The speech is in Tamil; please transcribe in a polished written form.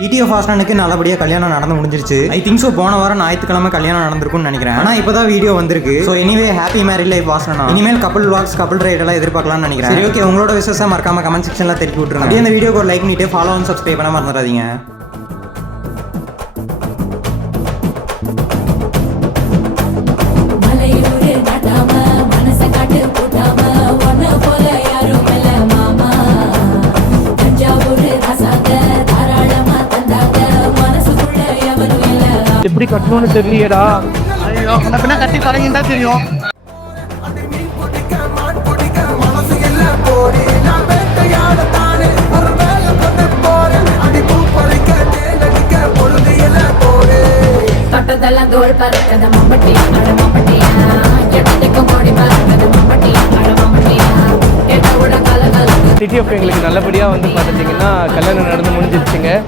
டிடிஎஃப் வாசனுக்கு நல்லபடியாக கல்யாணம் நடந்து முடிஞ்சிருச்சு. ஐ திங்க் ஸோ போன வாரம் ஞாயிற்றுக்கிழமை கல்யாணம் நடந்திருக்கும்னு நினைக்கிறேன். ஆனால் இப்போ தான் வீடியோ வந்திருக்கு. So anyway happy married life Vasana. இனிமேல் கப்பல் வாக்ஸ் கப்பல் ரைட் எல்லாம் எதிர்பார்க்கலாம்னு நினைக்கிறேன். சரி ஓகே, உங்களோட விசேஷமா மறக்காம கமெண்ட் செக்ஷன்ல தெரிவித்து விட்டுருங்க. அப்படியே இந்த வீடியோக்கு ஒரு லைக் பண்ணிட்டு ஃபாலோ அண்ட் சப்ஸ்கிரைப் பண்ண மறந்துடாதீங்க. எப்படி கட்டணும்னு தெரியலடா. ஐயோ உனக்குன்னா கட்டி கலையும் தான் தெரியும். தொட்டதெல்லாம் தோல் பறக்கத மம்பட்டி அட மம்பட்டியா எட்டக்கும் கோடி பறக்கத மம்பட்டி அட மம்பட்டியா கேட்ட கூட கலகல. டிடிஎஃப் எங்களுக்கு நல்லபடியாக வந்து பார்த்துட்டிங்கன்னா கல்யாணம் நடந்து முடிஞ்சிருச்சுங்க.